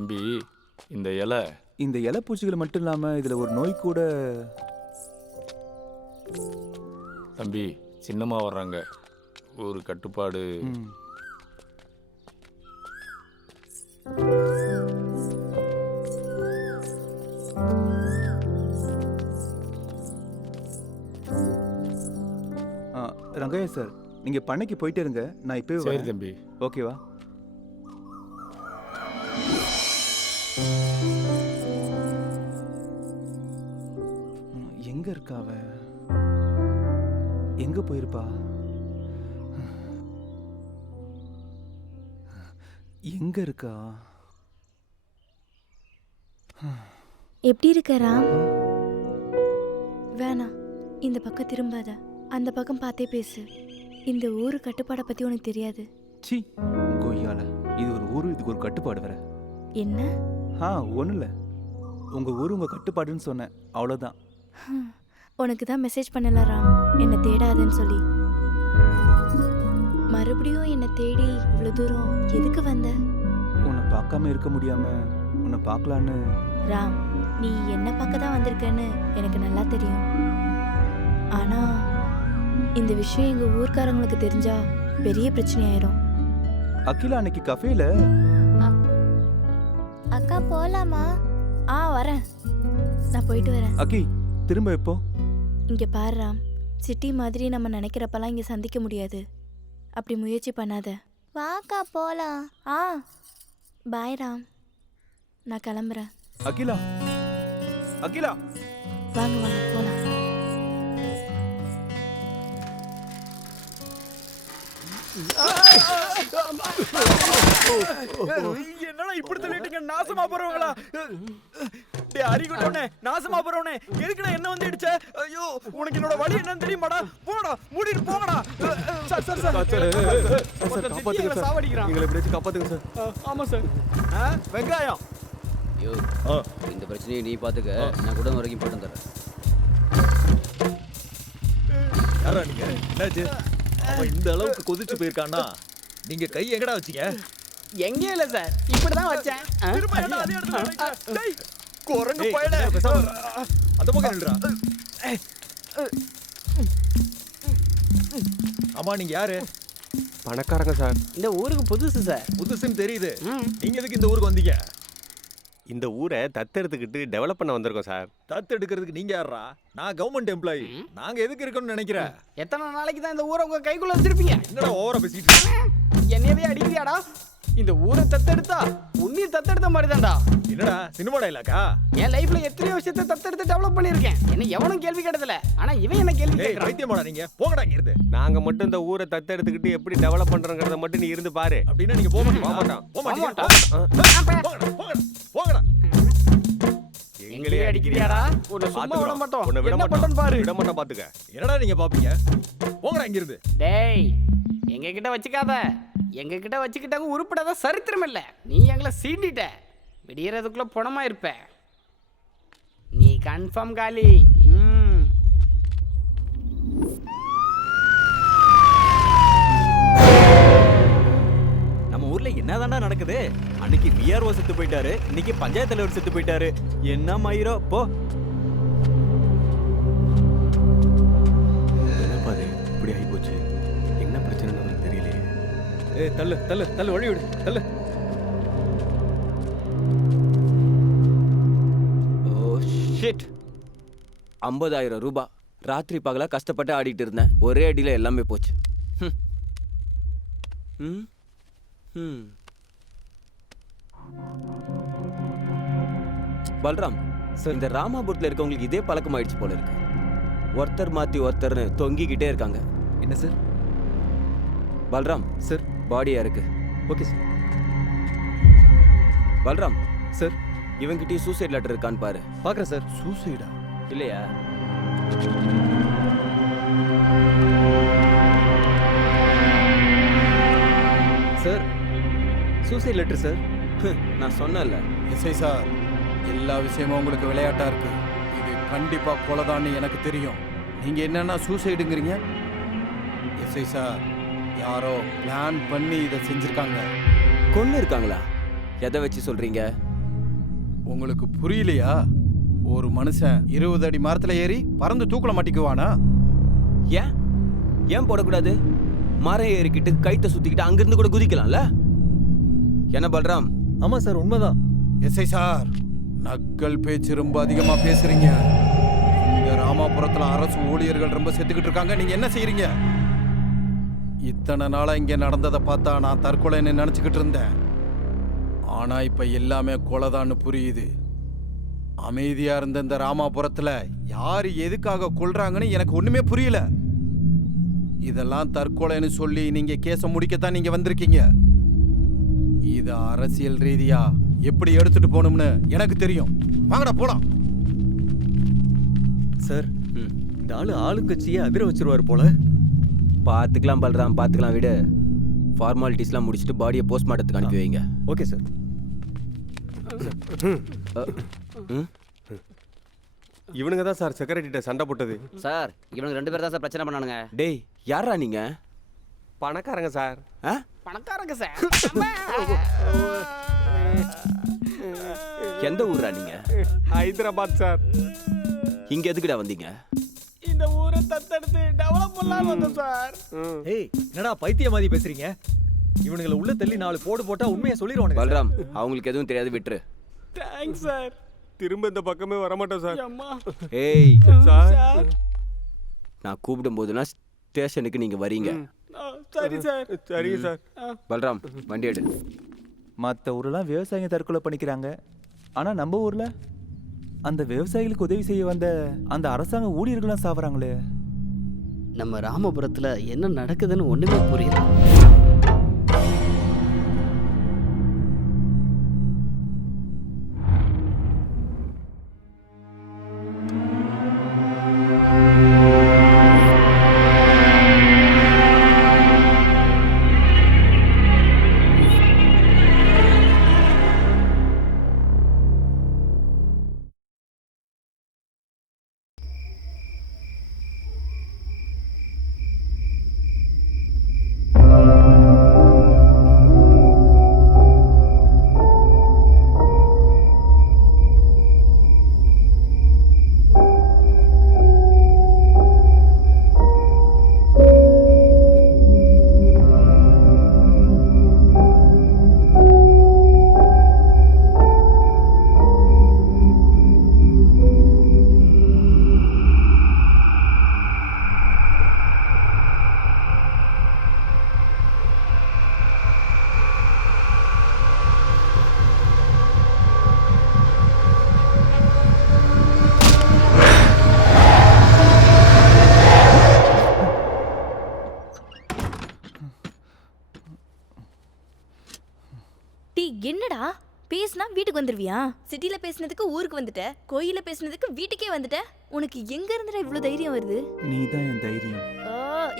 தம்பி, இந்த இலை பூச்சிகள் மட்டும் இல்லாம இதுல ஒரு நோய் கூட. தம்பி, சின்னம்மா வர்றாங்க. ஒரு கட்டுப்பாடு. ரங்கையா சார், நீங்க பண்ணைக்கு போயிட்டே இருங்க, நான் இப்பவே சரி வரேன். தம்பி. ஓகேவா? எங்க இருக்கா அவ? எங்க போயிருப்பா? எங்க இருக்கா? எப்படி இருக்க ராம்? வேணாம், இந்த பக்கம் திரும்பாத, அந்த பக்கம் பார்த்தே பேசு. இந்த ஊரு கட்டுப்பாடை பத்தி உனக்கு தெரியாது. சி கொய்யால, இது ஒரு ஊரு, இதுக்கு ஒரு கட்டுப்பாடு வேற. என்ன? ஒன்றும் இல்லை, உங்க ஊர் உங்க கட்டுப்பாடுன்னு சொன்னேன், அவ்வளோதான். உனக்கு தான் மெசேஜ் பண்ணல ராம், என்னை தேடாதுன்னு சொல்லி. மறுபடியும் என்னை தேடி இவ்வளோ தூரம் எதுக்கு வந்த? உன்னை பார்க்காம இருக்க முடியாம உன்னை பார்க்கலான்னு. ராம், நீ என்ன பார்க்க தான் வந்திருக்கன்னு எனக்கு நல்லா தெரியும். ஆனா இந்த விஷயம் எங்க ஊர்க்காரங்களுக்கு தெரிஞ்சா பெரிய பிரச்சனை ஆயிரும். அகிலா அன்னைக்கு கஃபேல. அக்கா போலாமா? வரேன், நான் போயிட்டு வரேன். அக்கி, திரும்ப எப்போ? இங்க பாரு ராம், சிட்டி மாதிரி நம்ம நினைக்கிறப்பெல்லாம் இங்க சந்திக்க முடியாது. அப்படி முயற்சி பண்ணாத. வாக்கா போலாம். பாய் ராம், நான் கிளம்புறேன். அகிலா, அகிலா, வாங்க வாங்க போலாம். என்னடா இப்படி சொல்லிட்டீங்க? நாசமா போறவங்களா? டேய் அறிகுட்டவனே, நாசமா போறவனே, எதுக்குடா என்ன வந்து இடிச்ச? ஐயோ, உனக்கு என்னோட வலி என்னன்னு தெரியுமாடா? போடா, மூடிட்டு போங்கடா. சார் சார் சார் காப்பாத்துங்க சார், சாவடிக்கிறான். எங்களை எப்படியாச்சும் காப்பாத்துங்க சார். ஆமா சார். வெங்காயம். ஐயோ, இந்த பிரச்சனையை நீ பாத்துக்க, நான் கூட வரைக்கும் போட்டு தரேன். யாரா நீங்க? என்னாச்சு? அவன் இந்த அளவுக்கு கொதிச்சு போயிருக்கான்னா நீங்க கை எங்கடா வச்சீங்க? எங்கேயும் இல்ல சார், இப்படிதான் வச்சேன். டேய் குரங்கு பயலே, அந்த பக்கம் நில்றா. அம்மா, நீங்க யாரு? பணக்காரங்க சார். இந்த ஊருக்கு புதுசு சார். புதுசுன்னு தெரியுது. நீங்க எதுக்கு இந்த ஊருக்கு வந்தீங்க? இந்த ஊரை தத்தெடுத்துக்கிட்டு டெவலப் பண்ண வந்திருக்கோம் சார். தத்து எடுக்கிறதுக்கு நீங்க யாரா? நான் கவர்மெண்ட் எம்ப்ளாயி. நாங்க எதுக்கு இருக்கணும்னு நினைக்கிறேன்? எத்தனை நாளைக்கு தான் இந்த ஊரை உங்க கைக்குள்ள வச்சிருப்பீங்க? என்னடா ஓவரா பேசிட்டு இருக்க? என்னையவே அடிக்கிறியாடா? இந்த ஊரை தத்தெடுத்தா உன்னையும் தத்தெடுத்த மாதிரி தான்டா. என்னடா சினிமா டைலாக்கா? என் லைஃப்ல எத்தனையோ விஷயத்தை தத்தெடுத்து டெவலப் பண்ணிருக்கேன். என்ன எவனும் கேள்வி கேட்டதில்ல, ஆனா இவன் என்ன கேள்வி கேட்கறான். வைத்தியமாடா நீங்க? போங்கடா இங்க இருந்து. நாங்க மட்டும் இந்த ஊரை தத்தெடுத்துக்கிட்டு எப்படி டெவலப் பண்றோங்கிறத மட்டும் நீ இருந்து பாரு. அப்படின்னா நீங்க போக மாட்டோம். போங்கடா. எங்களையே அடிக்கிறியாடா? உன்னை சும்மா விட மாட்டோம். உன்னை விட என்ன மாட்டோம் பண்றேன்னு பாரு. விட மாட்டோம், பாத்துக்க. என்னடா நீங்க பாப்பீங்க? போங்கடா இங்க இருந்து. டேய், எங்க கிட்ட வச்சுக்காத. எங்க கிட்ட வச்சுக்கிட்டாங்க உருப்படாத சரித்திரம் இல்ல. நீ எங்களை சீண்டிட்ட, விடியறதுக்குள்ள பணமா இருப்ப. நீ கன்ஃபார்ம் காலி. நம்ம ஊர்ல என்னதாண்டா நடக்குது? அன்னைக்கு விஆர்ஓ செத்து போயிட்டாரு, இன்னைக்கு பஞ்சாயத்து தலைவர் செத்து போயிட்டாரு. என்ன மயிரோ போ. என்னப்பா இது இப்படி ஆகி போச்சு? என்ன பிரச்சனைன்னு அவருக்கு தெரியலையே. தள்ளு தள்ளு தள்ளு, வழி விடு, தள்ளு. Oh shit. 50,000 ரூபாய் ராத்திரி பகலா கஷ்டப்பட்டு ஆடிட்டு இருந்தேன், ஒரே அடியில எல்லாமே போச்சு. பல்ராம் சார், இந்த ராமாபுரத்தில் இருக்கவங்களுக்கு இதே பழக்கம் ஆயிடுச்சு போல இருக்கு. ஒருத்தர் மாத்தி ஒருத்தர்னு தொங்கிக்கிட்டே இருக்காங்க. என்ன சார்? பல்ராம் சார், பாடியா இருக்கு. Okay sir. பல்ராம் சார், இவங்கிட்டயும் சூசைட் லெட்டர் இருக்கான்னு பாரு. பார்க்குறேன் சார். சூசைடா? இல்லையா? Sir, suicide letter sir. நான் சொன்னேன்ல. எஸ்ஐ சார், எல்லா விஷயமும் உங்களுக்கு விளையாட்டா இருக்கு. இது கண்டிப்பா கொலைதான்னு எனக்கு தெரியும். நீங்க என்னன்னா சூசைடுங்கிறீங்க. எஸ்ஐ சார், யாரோ பிளான் பண்ணி இதை செஞ்சிருக்காங்க. கொன்னு இருக்காங்களா? எதை வச்சு சொல்றீங்க? உங்களுக்கு புரியலையா? ஒரு மனுஷன் 20 அடி மரத்துல ஏறி பறந்து தூக்கல மாட்டிக்குவானா? ஏன் ஏன் போடக்கூடாது? மரம் ஏறிக்கிட்டு கைத்தை சுத்திக்கிட்டு அங்கிருந்து கூட குதிக்கலாம்ல? என்ன பல்ராம்? ஆமா சார், உண்மைதான். எஸ்ஐ சார், நக்கல் பேச்சு ரொம்ப அதிகமா பேசுறீங்க. இந்த ராமாபுரத்துல அரசு ஊழியர்கள் ரொம்ப செத்துக்கிட்டு இருக்காங்க. நீங்க என்ன செய்றீங்க? இத்தனை நாளா இங்க நடந்ததை பார்த்தா நான் தற்கொலைன்னு நினைச்சுக்கிட்டு இருந்தேன். ஆனா இப்ப எல்லாமே கொலைதான்னு புரியுது. அமைதியா இருந்த இந்த ராமாபுரத்துல யாரு எதுக்காக கொல்றாங்கன்னு எனக்கு ஒண்ணுமே புரியல. இதெல்லாம் தற்கொலைன்னு சொல்லி நீங்க கேஸ முடிக்கத்தான் நீங்க வந்திருக்கீங்க. இத அரசியல் ரீதியா எப்படி எடுத்துட்டு போகணும்னு எனக்கு தெரியும். வாங்கடா போலாம். சார், இந்த ஆளு ஆளுங்கட்சியே அதிர வச்சிருவாரு போல. பார்த்துக்கலாம் பல்ராம், பார்த்துக்கலாம், விடு. ஃபார்மாலிட்டிஸ்லாம் முடிச்சுட்டு பாடியை போஸ்ட்மார்ட்டத்துக்கு அனுப்பி வைங்க. Okay sir. இவனுங்க தான் சார் செக்ரட்டரிட்ட சண்டை போட்டது. சார் இவனுக்கு 2 பேர் தான் சார் பிரச்சனை பண்ணானுங்க. டேய், யாரா நீங்க? பணக்காரங்க சார். பணக்காரங்க சார். எந்த ஊரா நீங்க? ஹைதராபாத் சார். இங்க எதுக்குடா வந்தீங்க? இந்த ஊரை தத்தெடுத்து டெவலப் பண்ணலாம்னு வந்தோம் சார். ஏய், என்னடா பைத்திய மாதிரி பேசுறீங்க? இவனுங்களை உள்ள தள்ளி 4 போடு போட்டா உண்மையை சொல்லிடுவானுங்க. பல்ராம், அவங்களுக்கு எதுவும் தெரியாது, விட்டுரு. Thanks sir. திரும்ப இந்த பக்கமே வரமாட்டோம் சார். அம்மா. ஏய் சார், நான் கூப்பிடும் போதுனா ஸ்டேஷனுக்கு நீங்க வரீங்க. சரி சார். சரிங்க சார். பல்ராம், வண்டி எடு. மற்ற ஊரெல்லாம் விவசாயிங்க தற்கொலை பண்ணிக்கிறாங்க. ஆனா நம்ம ஊர்ல அந்த விவசாயிகளுக்கு உதவி செய்ய வந்த அந்த அரசாங்க ஊழியர்கள்லாம் சாவறாங்களே. நம்ம ராமபுரத்துல என்ன நடக்குதுன்னு ஒண்ணுமே புரியல. என்னடா பேசினா வீட்டுக்கு வந்துருவியா? சிட்டில பேசினதுக்கு ஊருக்கு வந்துட்ட, கோயில பேசினதுக்கு வீட்டுக்கே வந்துட்ட. உனக்கு எங்க இருந்துடா இவ்வளவு தைரியம் வருது? நீ தான் என் தைரியம்.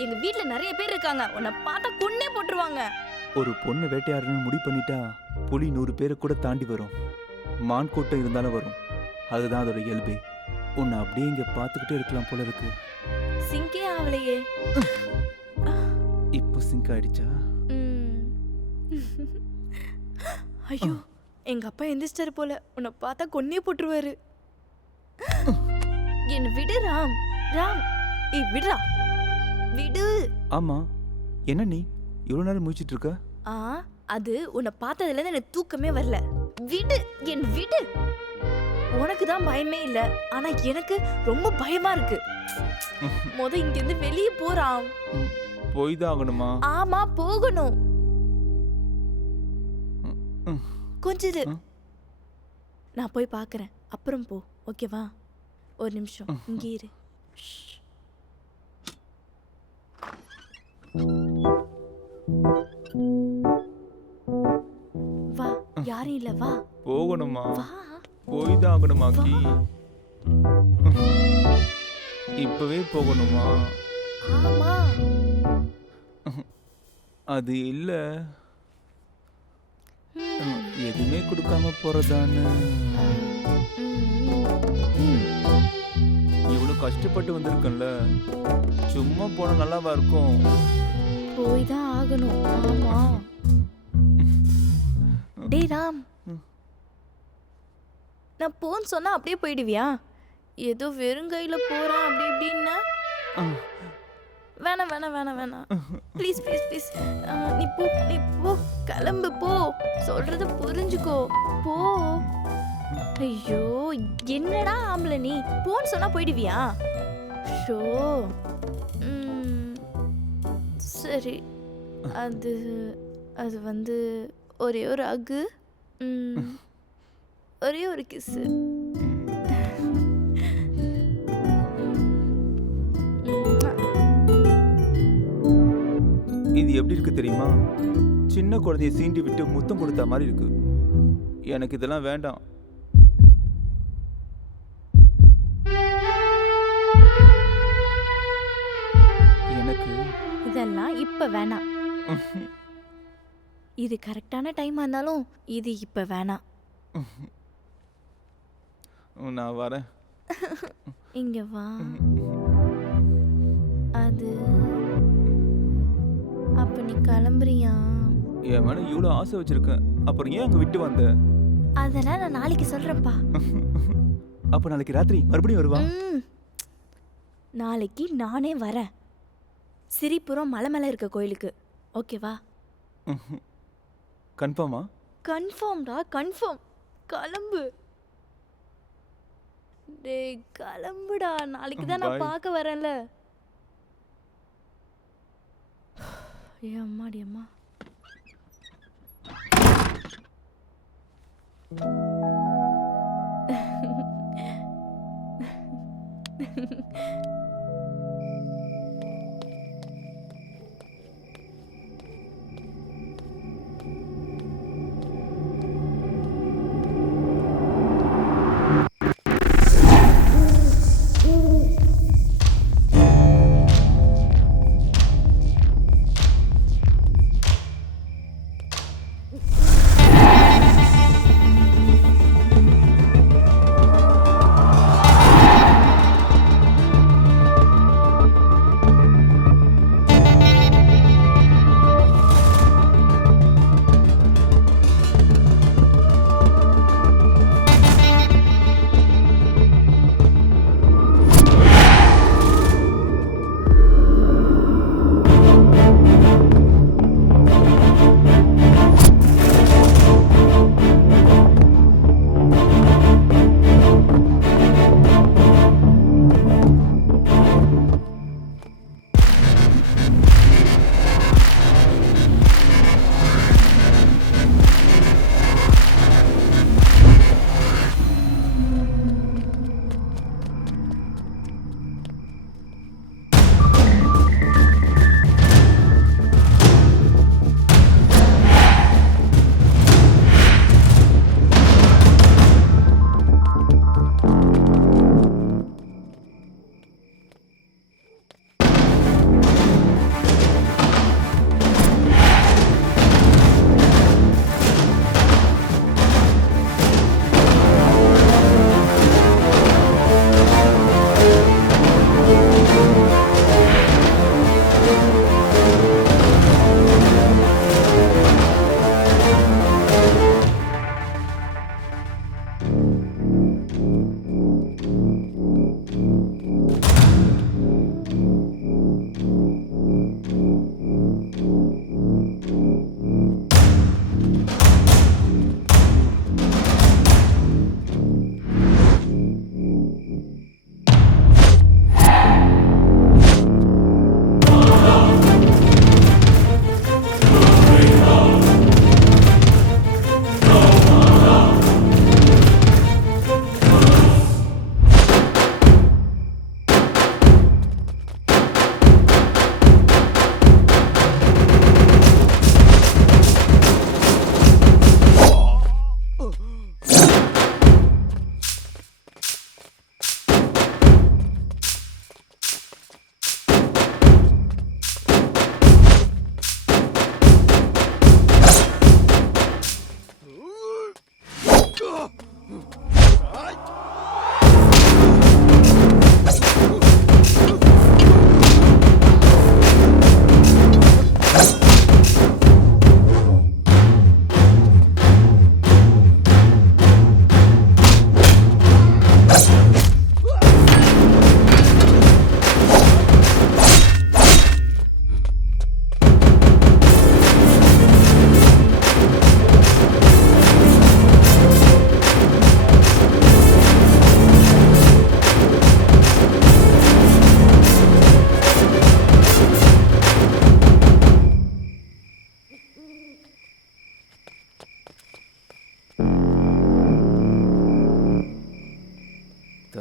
எங்க வீட்ல நிறைய பேர் இருக்காங்க, உன்னை பார்த்தா கொன்னே போட்டுருவாங்க. ஒரு பொண்ணு வேட்டையாடணும்னு முடிவு பண்ணிட்டா புலி 100 பேரை கூட தாண்டி வரும். மான் கூட்டம் இருந்தாலும் வரும். அதுதான் அதோட இயல்பே. உன்னை அப்படியே இங்க பார்த்துக்கிட்டே இருக்கலாம் போல இருக்கு. சிங்கே ஆவலையே. இப்போ சிங்க் ஆயிடுச்சா? ஐயோ, எங்க அப்பா எந்திரிச்சாரு போல. உன்னை பார்த்தா கொன்னே போட்டுருவாரு. என்ன விடு ராம். ராம், விடுறா, விடு. ஆமா, என்ன நீ இவ்வளவு நேரம் முழிச்சிட்டு இருக்க? அது உன்னை பார்த்ததுல இருந்து எனக்கு தூக்கமே வரல. விடு, என் விடு. உனக்கு தான் பயமே இல்ல, ஆனா எனக்கு ரொம்ப பயமா இருக்கு. இங்க இருந்து வெளியே போறான். போய்தான் ஆகணுமா? ஆமா, போகணும். கொஞ்சம் இரு, நான் போய் பார்க்கறேன், அப்புறம் போ. ஓகேவா? ஒரு நிமிஷம் இங்கே இரு. வா, யாரும் இல்ல, வா. போகணுமா? வா, போய்தான் ஆகணுமா? இப்பவே போகணுமா? ஆமா. அது இல்ல, எதுவுமே கொடுக்காம போறதான்னு. இவ்வளவு கஷ்டப்பட்டு வந்திருக்கேன்ல, சும்மா போனா நல்லாவா இருக்கும்? போய்தான் ஆகணும். ஆமா. டேய் ராம், நான் போன்னு சொன்னா அப்படியே போயிடுவியா? ஏதோ வெறுங்கையில போறான் அப்படி இப்படின்னா வேணாம் வேணாம் வேணாம் வேணாம் ப்ளீஸ் ப்ளீஸ் ப்ளீஸ். நீ போ கிளம்பு போ, சொல்றத புரிஞ்சுக்கோ போ. ஐயோ என்னடா ஆம்பளை நீ, போன்னு சொன்னா போயிடுவியா? ஷோ சரி, அது அது வந்து ஒரே ஒரு அகு, ஒரே ஒரு கிஸ்ஸு. இது எப்படி இருக்கு தெரியுமா? சின்ன குழந்தைய சீண்டி விட்டு முத்தம் கொடுத்த மாதிரி இருக்கு. எனக்கு இதெல்லாம் வேண்டாம். எனக்கு இதெல்லாம் இப்ப வேணாம். இது கரெக்டான டைமா இருந்தாலும் இது இப்ப வேணாம். நான் வரேன். இங்க வா. அது அப்ப நீ கிளம்புறியா? என் மேல இவ்வளோ ஆசை வச்சிருக்கேன், அப்புறம் ஏன் அங்க விட்டு வந்த? அதெல்லாம் நான் நாளைக்கு சொல்றேன்ப்பா. அப்ப நாளைக்கு ராத்திரி மறுபடியும் வருவா? நாளைக்கு நானே வரேன். சிரிப்புறம் மலை மேல இருக்க கோயிலுக்கு. ஓகேவா? கன்ஃபார்மா? கன்ஃபார்ம்டா, கன்ஃபார்ம். கிளம்பு. டேய் கிளம்புடா, நாளைக்கு தான் நான் பார்க்க வரேன்ல. ஏ அம்மாடி அம்மா.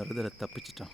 மருதலை தப்பிச்சிட்டான்.